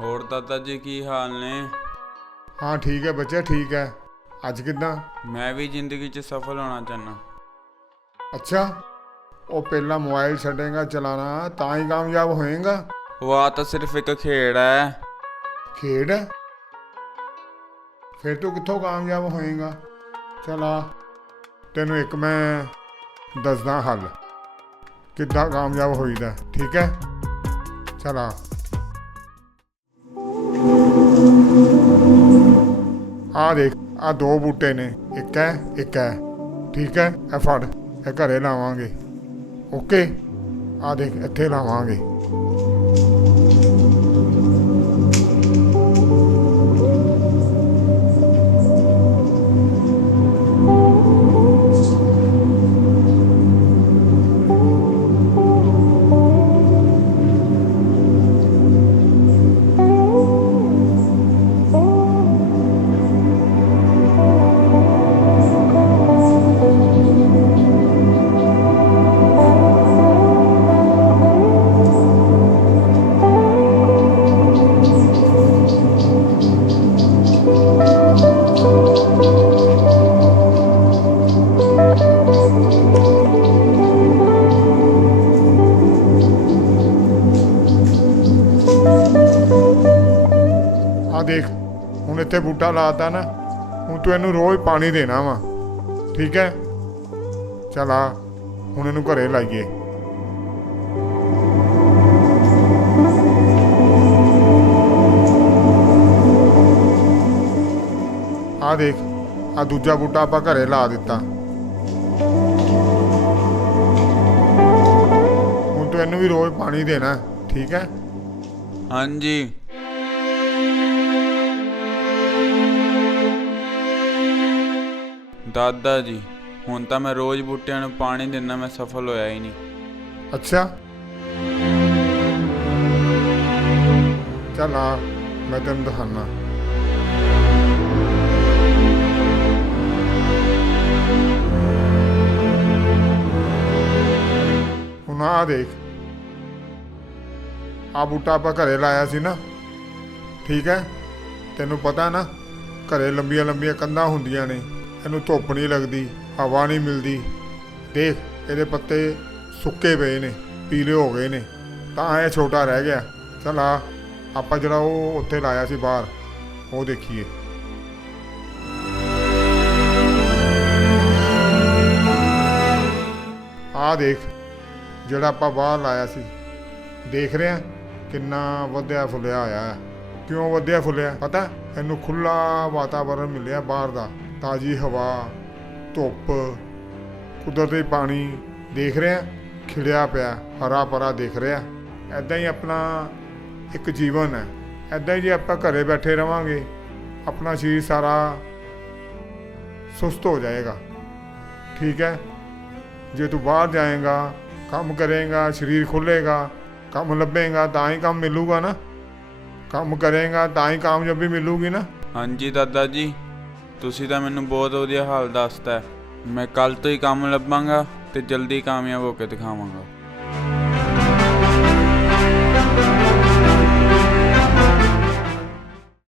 ਹੋਰ ਦਾਦਾ ਜੀ ਕੀ ਹਾਲ ਨੇ? ਹਾਂ ਠੀਕ ਹੈ ਬੱਚਾ ਠੀਕ ਹੈ। ਅੱਜ ਕਿੱਦਾਂ? ਮੈਂ ਵੀ ਜ਼ਿੰਦਗੀ 'ਚ ਸਫਲ ਹੋਣਾ ਚਾਹਨਾ ਅੱਛਾ ਉਹ ਪਹਿਲਾਂ ਮੋਬਾਈਲ ਛੱਡੇਗਾ ਚਲਾਣਾ ਤਾਂ ਹੀ ਕਾਮਯਾਬ ਹੋਏਗਾ? ਆ ਤਾਂ ਸਿਰਫ ਇੱਕ ਖੇਡ ਹੈ। ਖੇਡ? ਫਿਰ ਤੂੰ ਕਿੱਥੋਂ ਕਾਮਯਾਬ ਹੋਏਗਾ? ਚਲ ਤੈਨੂੰ ਇੱਕ ਮੈਂ ਦੱਸਦਾ ਹੱਲ। ਕਿੱਦਾਂ ਕਾਮਯਾਬ ਹੋਈਦਾ ਠੀਕ ਹੈ? ਚਲ ਆ ਦੇਖ ਆ ਦੋ ਬੂਟੇ ਨੇ, ਇੱਕ ਹੈ ਇੱਕ ਹੈ। ਠੀਕ ਹੈ, ਇਹ ਫੜ, ਇਹ ਘਰੇ ਲਾਵਾਂਗੇ। ਓਕੇ? ਆ ਦੇਖ, ਇੱਥੇ ਲਾਵਾਂਗੇ। ਆ ਦੇਖ, ਹੁਣ ਇੱਥੇ ਬੂਟਾ ਲਾਤਾ ਨਾ, ਹੁਣ ਤੂੰ ਇਹਨੂੰ ਰੋਜ਼ ਪਾਣੀ ਦੇਣਾ ਵਾ, ਠੀਕ ਹੈ? ਚਲ ਆ, ਹੁਣ ਇਹਨੂੰ ਘਰੇ ਲਾਈਏ। ਆ ਦੇਖ ਆ ਦੂਜਾ ਬੂਟਾ ਆਪਾਂ ਘਰੇ ਲਾ ਦਿੱਤਾ। ਹੁਣ ਤੂੰ ਇਹਨੂੰ ਵੀ ਰੋਜ਼ ਪਾਣੀ ਦੇਣਾ, ਠੀਕ ਹੈ? ਹਾਂਜੀ। ਦਾਦਾ ਜੀ, ਹੁਣ ਤਾਂ ਮੈਂ ਰੋਜ਼ ਬੂਟਿਆਂ ਨੂੰ ਪਾਣੀ ਦਿੰਦਾ, ਮੈਂ ਸਫਲ ਹੋਇਆ ਹੀ ਨਹੀਂ। ਅੱਛਾ। ਚੱਲ ਆ, ਮੈਂ ਤੈਨੂੰ ਦਿਖਾਨਾ। ਹੁਣ ਆ ਦੇਖ। ਆ ਬੂਟਾ ਆਪਾਂ ਘਰੇ ਲਾਇਆ ਸੀ ਨਾ। ਠੀਕ ਹੈ? ਤੈਨੂੰ ਪਤਾ ਨਾ, ਘਰੇ ਲੰਬੀਆਂ ਲੰਬੀਆਂ ਕੰਧਾਂ ਹੁੰਦੀਆਂ ਨੇ। ਇਹਨੂੰ ਧੁੱਪ ਨਹੀਂ ਲੱਗਦੀ, ਹਵਾ ਨਹੀਂ ਮਿਲਦੀ। ਦੇਖ, ਇਹਦੇ ਪੱਤੇ ਸੁੱਕੇ ਪਏ ਨੇ, ਪੀਲੇ ਹੋ ਗਏ ਨੇ। ਤਾਂ ਇਹ ਛੋਟਾ ਰਹਿ ਗਿਆ। ਚਲ ਆ, ਆਪਾਂ ਜਿਹੜਾ ਉਹ ਉੱਥੇ ਲਾਇਆ ਸੀ ਬਾਹਰ, ਉਹ ਦੇਖੀਏ। ਆ ਦੇਖ, ਜਿਹੜਾ ਆਪਾਂ ਬਾਹਰ ਲਾਇਆ ਸੀ। ਦੇਖ ਰਿਹਾ ਕਿੰਨਾ ਵਧਿਆ ਫੁੱਲਿਆ ਹੋਇਆ ਹੈ। ਕਿਉਂ ਵਧਿਆ ਫੁੱਲਿਆ? ਪਤਾ, ਇਹਨੂੰ ਖੁੱਲਾ ਵਾਤਾਵਰਣ ਮਿਲਿਆ ਬਾਹਰ ਦਾ। ਤਾਜ਼ੀ ਹਵਾ, ਧੁੱਪ, ਕੁਦਰਤੀ ਪਾਣੀ ਦੇਖ ਰਿਹਾ, ਖਿੜਿਆ ਪਿਆ, ਹਰਾ ਭਰਾ ਦੇਖ ਰਿਹਾ। ਐਦਾਂ ਹੀ ਆਪਣਾ ਇੱਕ ਜੀਵਨ ਹੈ। ਐਦਾਂ ਹੀ ਜੇ ਆਪਾਂ ਘਰੇ ਬੈਠੇ ਰਵਾਂਗੇ, ਆਪਣਾ ਸਰੀਰ ਸਾਰਾ ਸੁਸਤ ਹੋ ਜਾਏਗਾ। ਠੀਕ ਹੈ? ਜੇ ਤੂੰ ਬਾਹਰ ਜਾਏਗਾ, ਕੰਮ ਕਰੇਗਾ, ਸਰੀਰ ਖੁੱਲੇਗਾ ਕੰਮ ਲੱਭੇਗਾ, ਤਾਂ ਹੀ ਕੰਮ ਮਿਲੂਗਾ ਨਾ। ਕੰਮ ਕਰੇਗਾ, ਤਾਂ ਹੀ ਕਾਮਯਾਬੀ ਮਿਲੂਗੀ ਨਾ। ਹਾਂਜੀ ਦਾਦਾ ਜੀ। ਤੁਸੀਂ ਤਾਂ ਮੈਨੂੰ ਬਹੁਤ ਵਧੀਆ ਹਾਲ ਦੱਸਤਾ ਹੈ। ਮੈਂ ਕੱਲ ਤੋਂ ਹੀ ਕੰਮ ਲੱਭਾਂਗਾ ਤੇ ਜਲਦੀ ਕਾਮਯਾਬ ਹੋ ਕੇ ਦਿਖਾਵਾਂਗਾ